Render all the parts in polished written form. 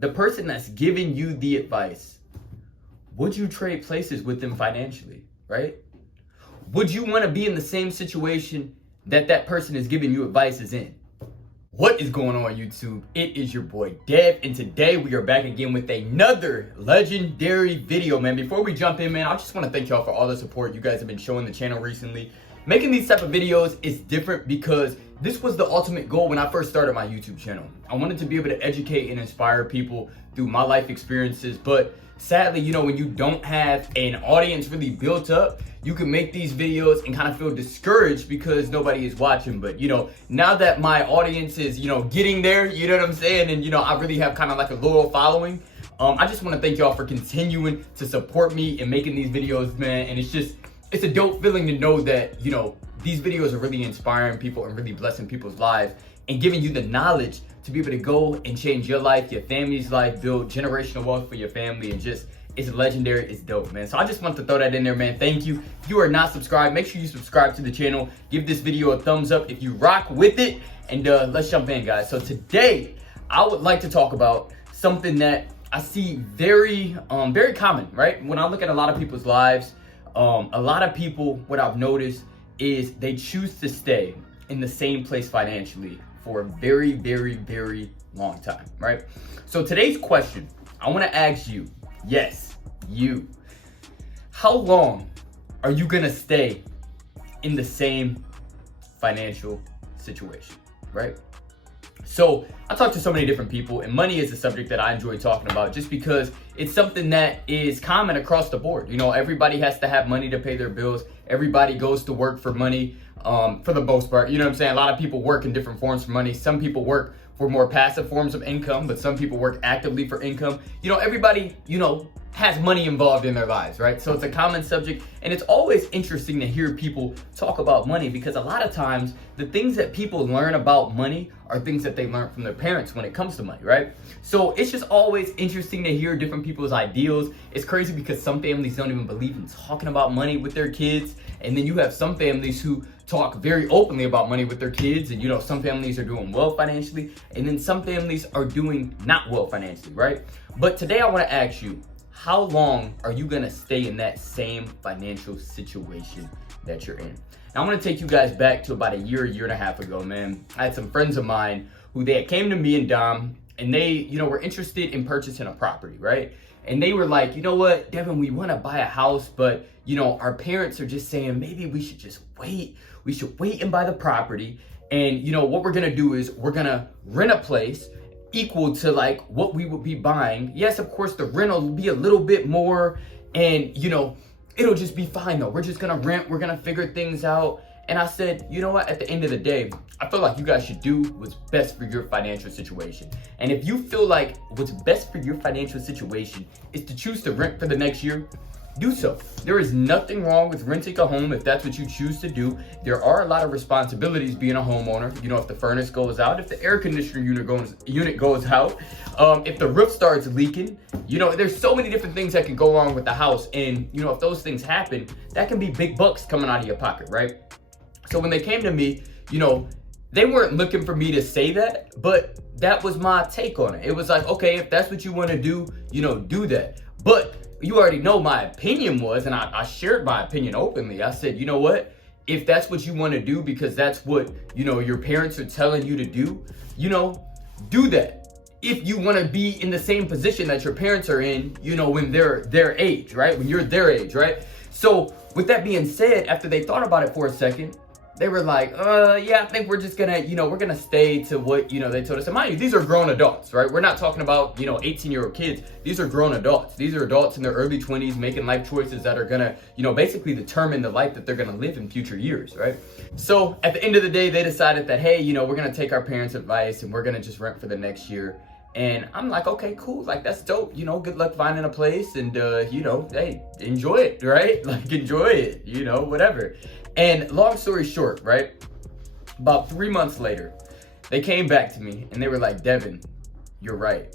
the person that's giving you the advice, would you trade places with them financially, right? Would you want to be in the same situation that person is giving you advice is in? What is going on, YouTube? It is your boy Dev, and today we are back again with another legendary video, man. Before we jump in, man, I just want to thank y'all for all the support you guys have been showing the channel recently. Making these type of videos is different because this was the ultimate goal when I first started my YouTube channel. I wanted to be able to educate and inspire people through my life experiences, but sadly, you know, when you don't have an audience really built up, you can make these videos and kind of feel discouraged because nobody is watching. But, you know, now that my audience is, you know, getting there, you know what I'm saying? And, you know, I really have kind of like a loyal following. I just want to thank y'all for continuing to support me and making these videos, man. And it's a dope feeling to know that, you know, these videos are really inspiring people and really blessing people's lives and giving you the knowledge to be able to go and change your life, your family's life, build generational wealth for your family, and just, it's legendary, it's dope, man. So I just want to throw that in there, man. Thank you. If you are not subscribed, make sure you subscribe to the channel. Give this video a thumbs up if you rock with it, and let's jump in, guys. So today, I would like to talk about something that I see very common, right? When I look at a lot of people's lives, a lot of people, what I've noticed is they choose to stay in the same place financially for a very, very, very long time, right? So today's question, I want to ask you, yes, you, how long are you going to stay in the same financial situation, right? So I talk to so many different people, and money is a subject that I enjoy talking about just because it's something that is common across the board. You know, everybody has to have money to pay their bills. Everybody goes to work for money, for the most part. You know what I'm saying? A lot of people work in different forms for money. Some people work for more passive forms of income, but some people work actively for income. You know, everybody, you know, has money involved in their lives, right? So it's a common subject, and it's always interesting to hear people talk about money because a lot of times the things that people learn about money are things that they learn from their parents when it comes to money, right? So it's just always interesting to hear different people's ideals. It's crazy because some families don't even believe in talking about money with their kids, and then you have some families who talk very openly about money with their kids, and you know, some families are doing well financially, and then some families are doing not well financially, right? But today I want to ask you, how long are you gonna stay in that same financial situation that you're in? Now, I'm gonna take you guys back to about a year and a half ago, man. I had some friends of mine who they came to me and Dom, and they, you know, were interested in purchasing a property, right? And they were like, you know what, Devin, we wanna buy a house, but you know, our parents are just saying maybe we should just wait. We should wait and buy the property. And you know, what we're gonna do is we're gonna rent a place equal to like what we would be buying. Yes, of course, the rental will be a little bit more, and you know, it'll just be fine though. We're just gonna rent, we're gonna figure things out. And I said, you know what, at the end of the day, I feel like you guys should do what's best for your financial situation. And if you feel like what's best for your financial situation is to choose to rent for the next year, do so. There is nothing wrong with renting a home if that's what you choose to do. There are a lot of responsibilities being a homeowner. You know, if the furnace goes out, if the air conditioner unit goes out, if the roof starts leaking, you know, there's so many different things that can go wrong with the house. And, you know, if those things happen, that can be big bucks coming out of your pocket, right? So when they came to me, you know, they weren't looking for me to say that, but that was my take on it. It was like, okay, if that's what you want to do, you know, do that. But you already know my opinion was, and I shared my opinion openly. I said, you know what? If that's what you want to do because that's what, you know, your parents are telling you to do, you know, do that. If you want to be in the same position that your parents are in, you know, when they're their age, right? When you're their age, right? So with that being said, after they thought about it for a second, they were like, yeah, I think we're just gonna, you know, we're gonna stay to what, you know, they told us. And mind you, these are grown adults, right? We're not talking about, you know, 18-year-old kids. These are grown adults. These are adults in their early 20s making life choices that are gonna, you know, basically determine the life that they're gonna live in future years, right? So at the end of the day, they decided that, hey, you know, we're gonna take our parents' advice and we're gonna just rent for the next year. And I'm like, okay, cool. Like, that's dope. You know, good luck finding a place and, you know, hey, enjoy it, right? Like, enjoy it, you know, whatever. And long story short, right? About 3 months later, they came back to me and they were like, Devin, you're right.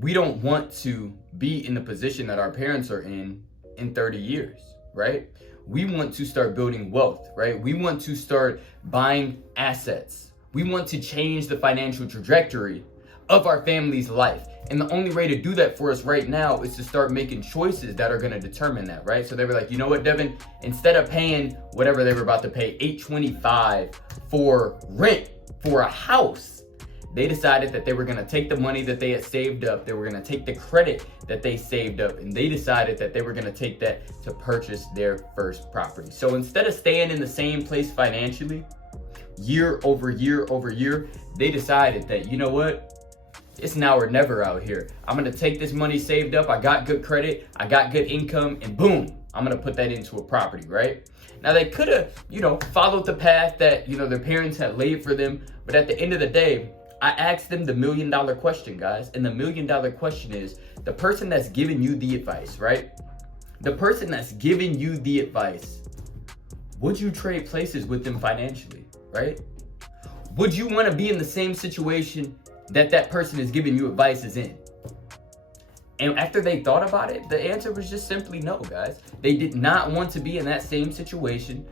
We don't want to be in the position that our parents are in 30 years, right? We want to start building wealth, right? We want to start buying assets. We want to change the financial trajectory of our family's life. And the only way to do that for us right now is to start making choices that are going to determine that, right? So they were like, you know what, Devin, instead of paying whatever they were about to pay, $825 for rent for a house, they decided that they were going to take the money that they had saved up, they were going to take the credit that they saved up, and they decided that they were going to take that to purchase their first property. So instead of staying in the same place financially, year over year over year, they decided that, you know what? It's now or never out here. I'm gonna take this money saved up. I got good credit, I got good income, and boom, I'm gonna put that into a property, right? Now they could have, followed the path that, their parents had laid for them. But at the end of the day, I asked them the $1 million question, guys. And the $1 million question is, the person that's giving you the advice, right? The person that's giving you the advice, would you trade places with them financially, right? Would you want to be in the same situation that person is giving you advice is in? And after they thought about it, the answer was just simply no, guys. They did not want to be in that same situation.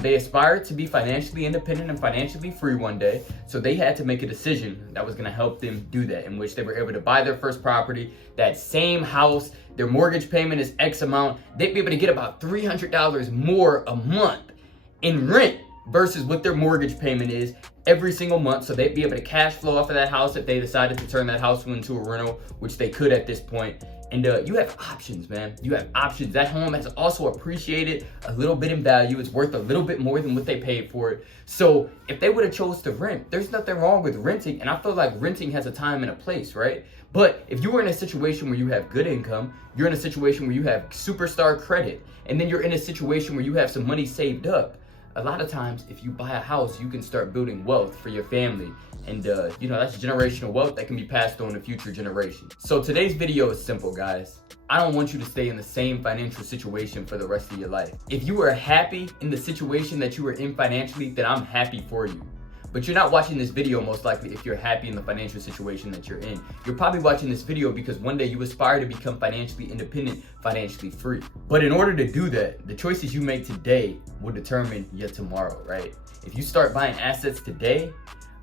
They aspired to be financially independent and financially free one day. So they had to make a decision that was going to help them do that, in which they were able to buy their first property, that same house. Their mortgage payment is X amount. They'd be able to get about $300 more a month in rent versus what their mortgage payment is every single month. So they'd be able to cash flow off of that house if they decided to turn that house into a rental, which they could at this point. And you have options, man. You have options. That home has also appreciated a little bit in value. It's worth a little bit more than what they paid for it. So if they would have chose to rent, there's nothing wrong with renting. And I feel like renting has a time and a place, right? But if you were in a situation where you have good income, you're in a situation where you have superstar credit, and then you're in a situation where you have some money saved up, a lot of times, if you buy a house, you can start building wealth for your family. And, that's generational wealth that can be passed on to future generations. So today's video is simple, guys. I don't want you to stay in the same financial situation for the rest of your life. If you are happy in the situation that you are in financially, then I'm happy for you. But you're not watching this video most likely if you're happy in the financial situation that you're in. You're probably watching this video because one day you aspire to become financially independent, financially free. But in order to do that, the choices you make today will determine your tomorrow, right? If you start buying assets today,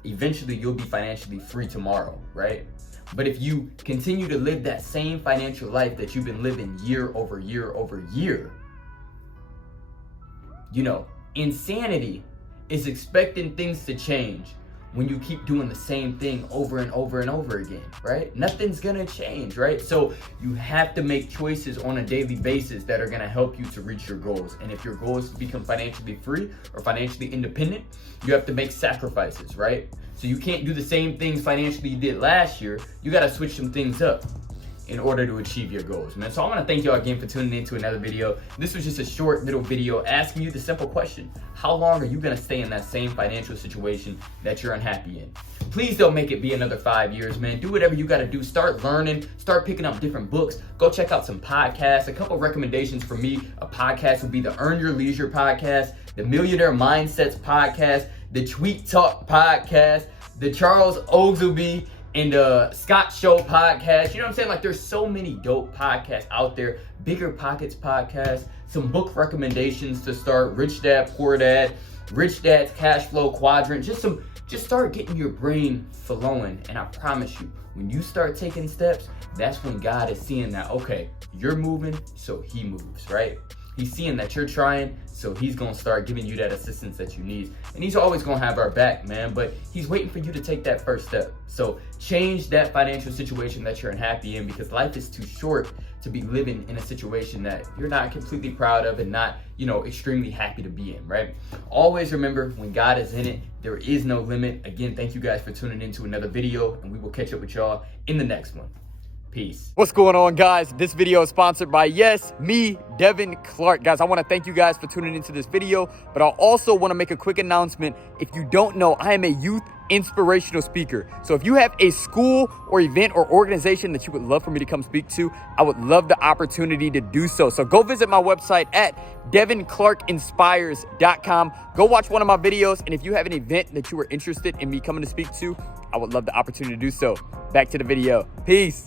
eventually you'll be financially free tomorrow, right? But if you continue to live that same financial life that you've been living year over year over year, insanity is expecting things to change when you keep doing the same thing over and over and over again, right? Nothing's gonna change, right? So you have to make choices on a daily basis that are gonna help you to reach your goals. And if your goal is to become financially free or financially independent, you have to make sacrifices, right? So you can't do the same things financially you did last year. You gotta switch some things up in order to achieve your goals, man. So I wanna thank y'all again for tuning in to another video. This was just a short little video asking you the simple question: how long are you gonna stay in that same financial situation that you're unhappy in? Please don't make it be another 5 years, man. Do whatever you gotta do. Start learning, start picking up different books. Go check out some podcasts. A couple recommendations for me, a podcast would be the Earn Your Leisure podcast, the Millionaire Mindsets podcast, the Tweet Talk podcast, the Charles Oglesby and Scott Show podcast. You know what I'm saying? Like, there's so many dope podcasts out there. Bigger Pockets podcast, some book recommendations to start: Rich Dad, Poor Dad, Rich Dad's Cash Flow Quadrant. Just start getting your brain flowing. And I promise you, when you start taking steps, that's when God is seeing that, okay, you're moving, so he moves, right? He's seeing that you're trying, so he's gonna start giving you that assistance that you need. And he's always gonna have our back, man, but he's waiting for you to take that first step. So change that financial situation that you're unhappy in, because life is too short to be living in a situation that you're not completely proud of and not, extremely happy to be in, right? Always remember, when God is in it, there is no limit. Again, thank you guys for tuning in to another video, and we will catch up with y'all in the next one. Peace. What's going on, guys? This video is sponsored by, yes, me, Devin Clark. Guys, I want to thank you guys for tuning into this video, but I also want to make a quick announcement. If you don't know, I am a youth inspirational speaker. So if you have a school or event or organization that you would love for me to come speak to, I would love the opportunity to do so. So go visit my website at devinclarkinspires.com. Go watch one of my videos. And if you have an event that you are interested in me coming to speak to, I would love the opportunity to do so. Back to the video. Peace.